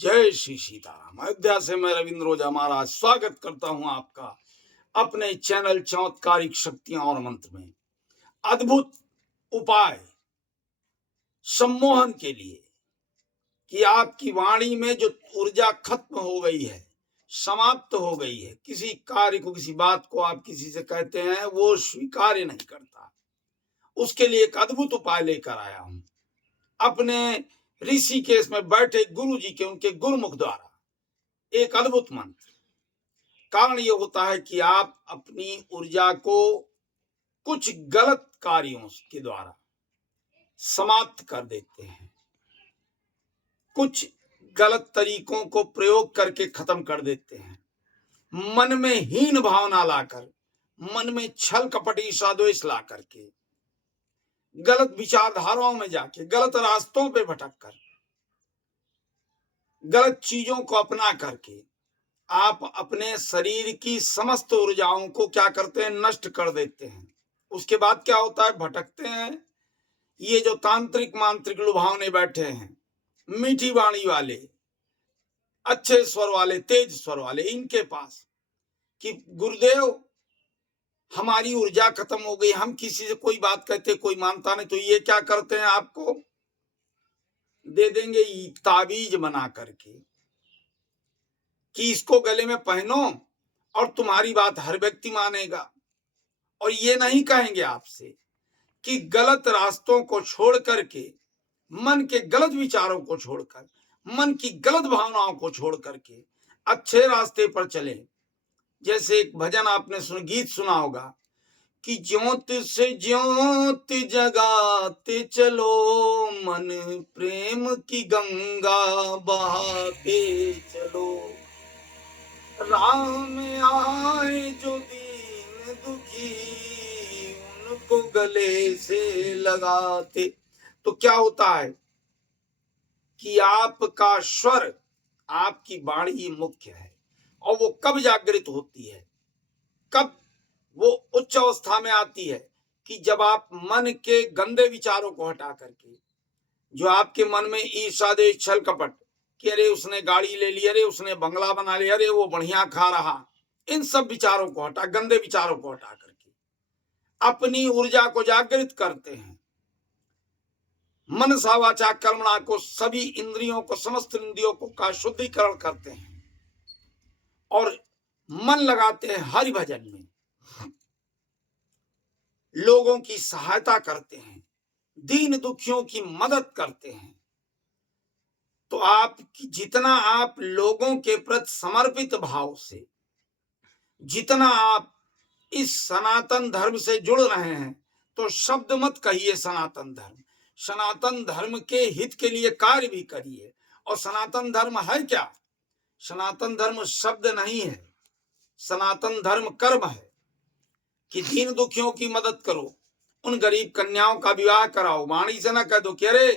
जय श्री सीताराम। अयोध्या से मैं रविंद्र ओझा महाराज स्वागत करता हूं आपका अपने चैनल चमत्कारिक शक्तियां और मंत्र में। अद्भुत उपाय सम्मोहन के लिए कि आपकी वाणी में जो ऊर्जा खत्म हो गई है, समाप्त हो गई है, किसी कार्य को, किसी बात को आप किसी से कहते हैं वो स्वीकार्य नहीं करता, उसके लिए एक अद्भुत उपाय लेकर आया हूं अपने ऋषिकेश में बैठे गुरु जी के उनके गुरुमुख द्वारा। एक अद्भुत मंत्र। कारण यह होता है कि आप अपनी ऊर्जा को कुछ गलत कार्यों के द्वारा समाप्त कर देते हैं, कुछ गलत तरीकों को प्रयोग करके खत्म कर देते हैं, मन में हीन भावना लाकर, मन में छल कपट ईर्ष्या द्वेष ला करके, गलत विचारधाराओं में जाके, गलत रास्तों पे भटक कर, गलत चीजों को अपना करके आप अपने शरीर की समस्त ऊर्जाओं को क्या करते हैं, नष्ट कर देते हैं। उसके बाद क्या होता है, भटकते हैं। ये जो तांत्रिक मांत्रिक लुभावने बैठे हैं, मीठी वाणी वाले, अच्छे स्वर वाले, तेज स्वर वाले, इनके पास कि गुरुदेव हमारी ऊर्जा खत्म हो गई, हम किसी से कोई बात कहते कोई मानता नहीं, तो ये क्या करते हैं, आपको दे देंगे ताबीज बना करके कि इसको गले में पहनो और तुम्हारी बात हर व्यक्ति मानेगा। और ये नहीं कहेंगे आपसे कि गलत रास्तों को छोड़ करके, मन के गलत विचारों को छोड़कर, मन की गलत भावनाओं को छोड़ करके अच्छे रास्ते पर चले। जैसे एक भजन आपने गीत सुना होगा कि ज्योत से ज्योत जगाते चलो, मन प्रेम की गंगा बहाते चलो, राह में आए जो दीन दुखी उनको गले से लगाते। तो क्या होता है कि आपका स्वर, आपकी वाणी ही मुख्य है। और वो कब जागृत होती है, कब वो उच्च अवस्था में आती है कि जब आप मन के गंदे विचारों को हटा करके, जो आपके मन में ईर्ष्या द्वेष छल कपट कि अरे उसने गाड़ी ले ली, अरे उसने बंगला बना लिया, अरे वो बढ़िया खा रहा, इन सब विचारों को हटा, गंदे विचारों को हटा करके अपनी ऊर्जा को जागृत करते हैं। मनसा वाचा कर्मणा को, सभी इंद्रियों को, समस्त इंद्रियों को का शुद्धिकरण करते हैं और मन लगाते हैं हरि भजन में, लोगों की सहायता करते हैं, दीन दुखियों की मदद करते हैं। तो आप जितना आप लोगों के प्रति समर्पित भाव से, जितना आप इस सनातन धर्म से जुड़ रहे हैं, तो शब्द मत कहिए सनातन धर्म, सनातन धर्म के हित के लिए कार्य भी करिए। और सनातन धर्म है क्या? सनातन धर्म शब्द नहीं है, सनातन धर्म कर्म है कि दीन दुखियों की मदद करो, उन गरीब कन्याओं का विवाह कराओ। वाणी से ना कह दो कि अरे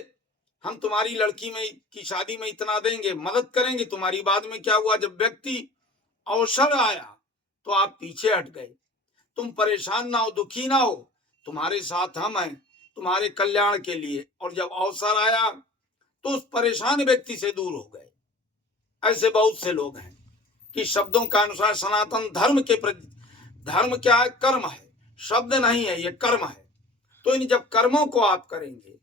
हम तुम्हारी लड़की में की शादी में इतना देंगे, मदद करेंगे तुम्हारी। बाद में क्या हुआ, जब व्यक्ति अवसर आया तो आप पीछे हट गए। तुम परेशान ना हो, दुखी ना हो, तुम्हारे साथ हम हैं, तुम्हारे कल्याण के लिए। और जब अवसर आया तो उस परेशान व्यक्ति से दूर हो गए। ऐसे बहुत से लोग हैं कि शब्दों का अनुसार सनातन धर्म के प्रति, धर्म क्या है, कर्म है, शब्द नहीं है, ये कर्म है। तो इन जब कर्मों को आप करेंगे,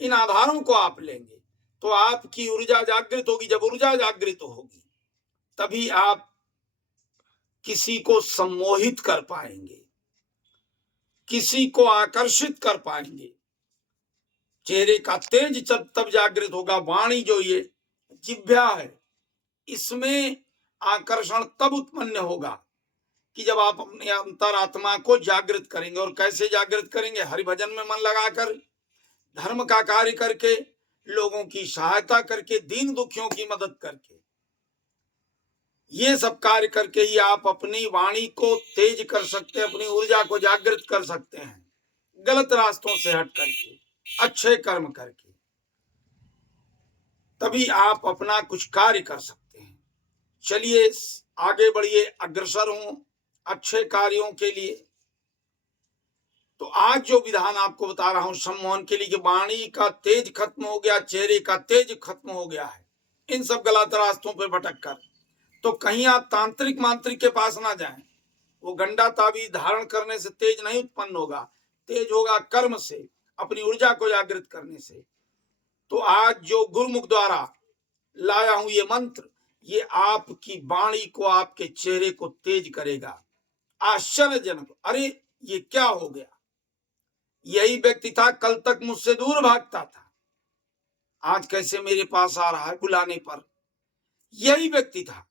इन आधारों को आप लेंगे, तो आपकी ऊर्जा जागृत होगी। जब ऊर्जा जागृत होगी तभी आप किसी को सम्मोहित कर पाएंगे, किसी को आकर्षित कर पाएंगे। चेहरे का तेज जब तब जागृत होगा। वाणी जो ये जिह्वा है, इसमें आकर्षण तब उत्पन्न होगा कि जब आप अपने अंतरात्मा को जागृत करेंगे। और कैसे जागृत करेंगे? हरिभजन में मन लगाकर, धर्म का कार्य करके, लोगों की सहायता करके, दीन दुखियों की मदद करके। ये सब कार्य करके ही आप अपनी वाणी को तेज कर सकते हैं, अपनी ऊर्जा को जागृत कर सकते हैं, गलत रास्तों से हट करके, अच्छे कर्म करके। तभी आप अपना कुछ कार्य कर सकते हैं। चलिए आगे बढ़िए, अग्रसर हों अच्छे कार्यों के लिए। तो आज जो विधान आपको बता रहा हूं सम्मोहन के लिए, कि वाणी का तेज खत्म हो गया, चेहरे का तेज खत्म हो गया है, इन सब गलत रास्तों पे भटक कर। तो कहीं आप तांत्रिक मांत्रिक के पास ना जाएं। वो गंडा ताबीज धारण करने से तेज नहीं उत्पन्न होगा, तेज होगा कर्म से, अपनी ऊर्जा को जागृत करने से। तो आज जो गुरुमुख द्वारा लाया हूं ये मंत्र, ये आपकी वाणी को, आपके चेहरे को तेज करेगा। आश्चर्यजनक, अरे ये क्या हो गया? यही व्यक्ति था कल तक मुझसे दूर भागता था, आज कैसे मेरे पास आ रहा है बुलाने पर? यही व्यक्ति था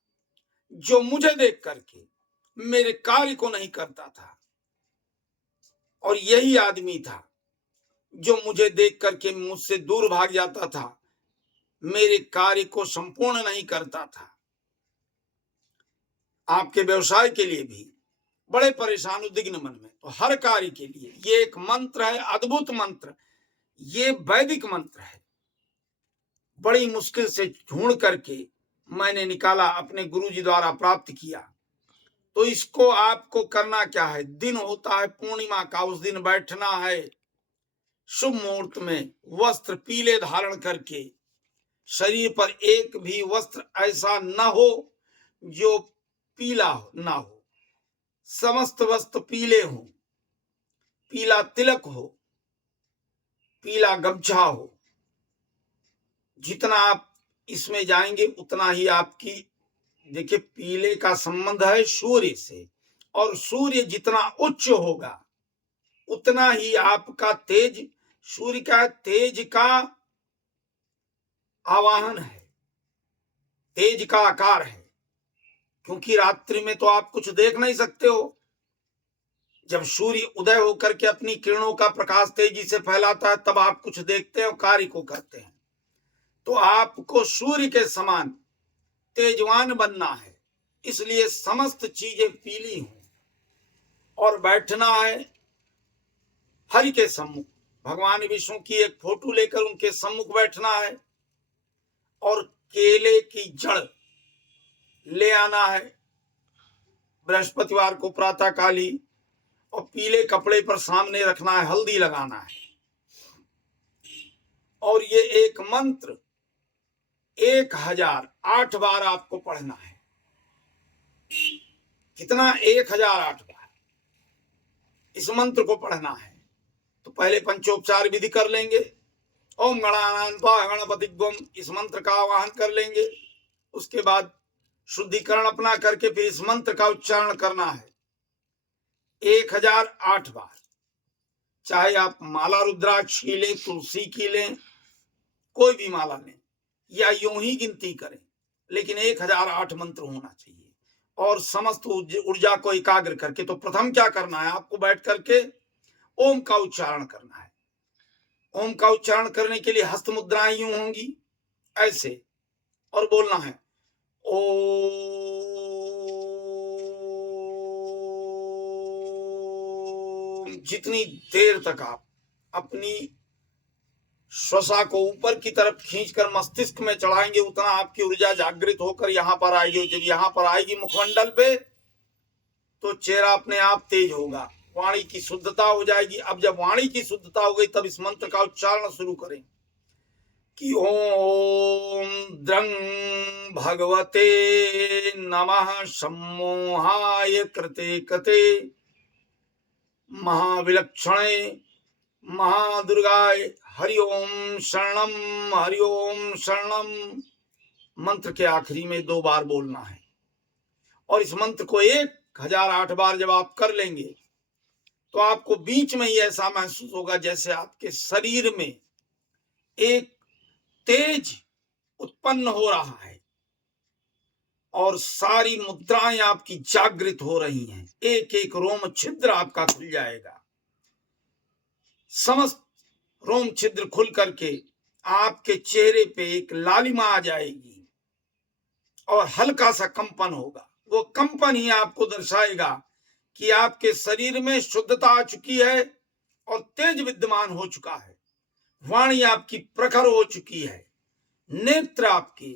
जो मुझे देख करके मेरे कार्य को नहीं करता था, और यही आदमी था जो मुझे देख करके मुझसे दूर भाग जाता था, मेरे कार्य को संपूर्ण नहीं करता था। आपके व्यवसाय के लिए भी बड़े परेशान उद्विग्न मन में, तो हर कार्य के लिए ये एक मंत्र है, अद्भुत मंत्र, ये वैदिक मंत्र है। बड़ी मुश्किल से ढूंढ करके मैंने निकाला, अपने गुरुजी द्वारा प्राप्त किया। तो इसको आपको करना क्या है? दिन होता है पूर्णिमा का, उस दिन बैठना है शुभ मुहूर्त में, वस्त्र पीले धारण करके, शरीर पर एक भी वस्त्र ऐसा न हो जो पीला ना हो, समस्त वस्त्र पीले हो, पीला तिलक हो, पीला गमछा हो। जितना आप इसमें जाएंगे उतना ही आपकी, देखिए पीले का संबंध है सूर्य से, और सूर्य जितना उच्च होगा उतना ही आपका तेज, सूर्य का तेज का आवाहन है, तेज का आकार है। क्योंकि रात्रि में तो आप कुछ देख नहीं सकते हो, जब सूर्य उदय होकर के अपनी किरणों का प्रकाश तेजी से फैलाता है तब आप कुछ देखते हैं और कार्य को करते हैं। तो आपको सूर्य के समान तेजवान बनना है, इसलिए समस्त चीजें पीली हों और बैठना है हरि के सम्मुख। भगवान विष्णु की एक फोटो लेकर उनके सम्मुख बैठना है, और केले की जड़ ले आना है बृहस्पतिवार को प्रातः काल ही, और पीले कपड़े पर सामने रखना है, हल्दी लगाना है। और ये एक मंत्र 1008 बार आपको पढ़ना है। कितना? 1008 बार इस मंत्र को पढ़ना है। तो पहले पंचोपचार विधि कर लेंगे, ओम गणानान्त्वा गणपतिग्वम, इस मंत्र का आवाहन कर लेंगे। उसके बाद शुद्धिकरण अपना करके फिर इस मंत्र का उच्चारण करना है 1008 बार। चाहे आप माला रुद्राक्ष की लें, तुलसी की लें, कोई भी माला लें, या यूं ही गिनती करें, लेकिन 1008 मंत्र होना चाहिए, और समस्त ऊर्जा को एकाग्र करके। तो प्रथम क्या करना है? आपको बैठ करके ओम का उच्चारण करना है। ओम का उच्चारण करने के लिए हस्त मुद्राएं यूं होंगी ऐसे, और बोलना है ओम। जितनी देर तक आप अपनी श्वसा को ऊपर की तरफ खींचकर मस्तिष्क में चढ़ाएंगे उतना आपकी ऊर्जा जागृत होकर यहां पर आएगी। जब यहां पर आएगी मुखमंडल पे, तो चेहरा अपने आप तेज होगा, वाणी की शुद्धता हो जाएगी। अब जब वाणी की शुद्धता हो गई तब इस मंत्र का उच्चारण शुरू करें कि ओम द्रंग भगवते नमः सम्मोहाय कृते कते महाविलक्षणे महादुर्गाय हरि ओम शरणम, हरि ओम शरणम। मंत्र के आखिरी में 2 बार बोलना है, और इस मंत्र को 1008 बार जब आप कर लेंगे तो आपको बीच में ही ऐसा महसूस होगा जैसे आपके शरीर में एक तेज उत्पन्न हो रहा है, और सारी मुद्राएं आपकी जागृत हो रही हैं। एक एक रोम छिद्र आपका खुल जाएगा, समस्त रोम छिद्र खुल करके आपके चेहरे पे एक लालिमा आ जाएगी, और हल्का सा कंपन होगा। वो कंपन ही आपको दर्शाएगा कि आपके शरीर में शुद्धता आ चुकी है और तेज विद्यमान हो चुका है, वाणी आपकी प्रखर हो चुकी है, नेत्र आपके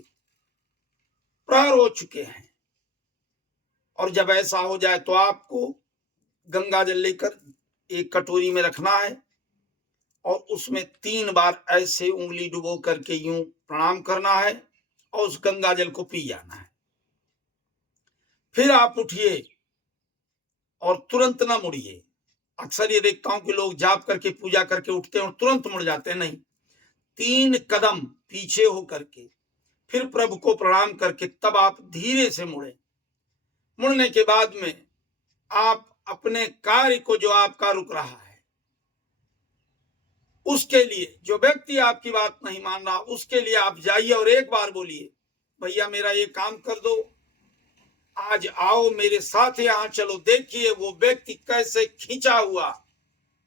प्रखर हो चुके हैं। और जब ऐसा हो जाए तो आपको गंगा जल लेकर एक कटोरी में रखना है, और उसमें 3 बार ऐसे उंगली डुबो करके यूं प्रणाम करना है, और उस गंगा जल को पी जाना है। फिर आप उठिए और तुरंत ना मुड़िए। अक्सर ये देखता हूं कि लोग जाप करके पूजा करके उठते हैं और तुरंत मुड़ जाते हैं। नहीं, 3 कदम पीछे हो करके फिर प्रभु को प्रणाम करके तब आप धीरे से मुड़े। मुड़ने के बाद में आप अपने कार्य को, जो आपका रुक रहा है, उसके लिए, जो व्यक्ति आपकी बात नहीं मान रहा, उसके लिए आप जाइए और एक बार बोलिए, भैया मेरा ये काम कर दो, आज आओ मेरे साथ यहां चलो। देखिए वो व्यक्ति कैसे खींचा हुआ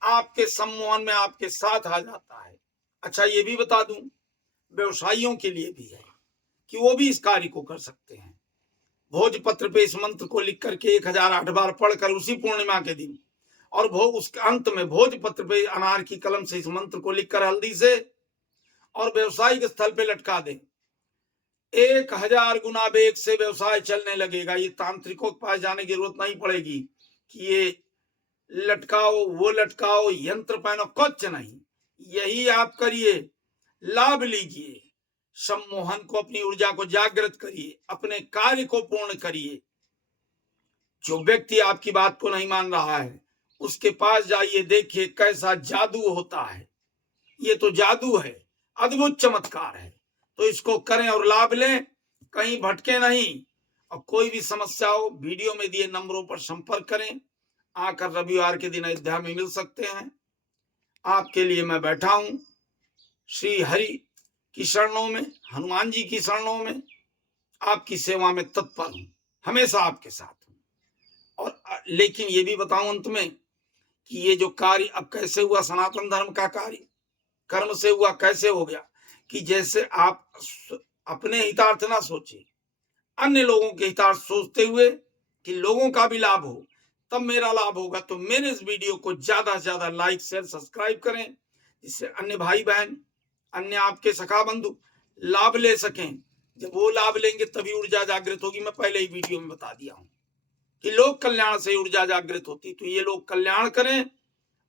आपके सम्मोहन में आपके साथ आ जाता है। अच्छा, ये भी बता दूं, व्यवसायियों के लिए भी है कि वो भी इस कार्य को कर सकते हैं। भोजपत्र पे इस मंत्र को लिख करके 1008 बार पढ़कर उसी पूर्णिमा के दिन, और उसके अंत में भोजपत्र पे अनार की कलम से इस मंत्र को लिखकर हल्दी से और व्यवसायिक स्थल पे लटका दें। 1000 गुना वेग से व्यवसाय चलने लगेगा। ये तांत्रिकों के पास जाने की जरूरत नहीं पड़ेगी कि ये लटकाओ वो लटकाओ यंत्र पहनो, कुछ नहीं। यही आप करिए, लाभ लीजिए, सम्मोहन को, अपनी ऊर्जा को जागृत करिए, अपने कार्य को पूर्ण करिए। जो व्यक्ति आपकी बात को नहीं मान रहा है उसके पास जाइए, देखिए कैसा जादू होता है। ये तो जादू है, अद्भुत चमत्कार है। तो इसको करें और लाभ लें, कहीं भटके नहीं। और कोई भी समस्या हो, वीडियो में दिए नंबरों पर संपर्क करें। आकर रविवार के दिन अयोध्या में मिल सकते हैं। आपके लिए मैं बैठा हूं, श्री हरि की शरणों में, हनुमान जी की शरणों में, आपकी सेवा में तत्पर हूं, हमेशा आपके साथ हूं। और लेकिन ये भी बताऊं अंत में कि ये जो कार्य अब कैसे हुआ, सनातन धर्म का कार्य कर्म से हुआ। कैसे हो गया कि जैसे आप अपने हितार्थ ना सोचे, अन्य लोगों के हितार्थ सोचते हुए कि लोगों का भी लाभ हो, तब मेरा लाभ होगा। तो मेरे इस वीडियो को ज्यादा से ज्यादा लाइक शेयर सब्सक्राइब करें, जिससे अन्य भाई बहन, अन्य आपके सखा बंधु लाभ ले सकें। जब वो लाभ लेंगे तभी ऊर्जा जागृत होगी। मैं पहले ही वीडियो में बता दिया हूं कि लोक कल्याण से ऊर्जा जागृत होती। तो ये लोग कल्याण करें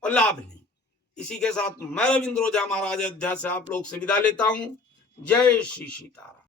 और लाभ लें। इसी के साथ मैं रविंद्र ओझा महाराज अयोध्या से आप लोग से विदा लेता हूं। जय श्री सीताराम।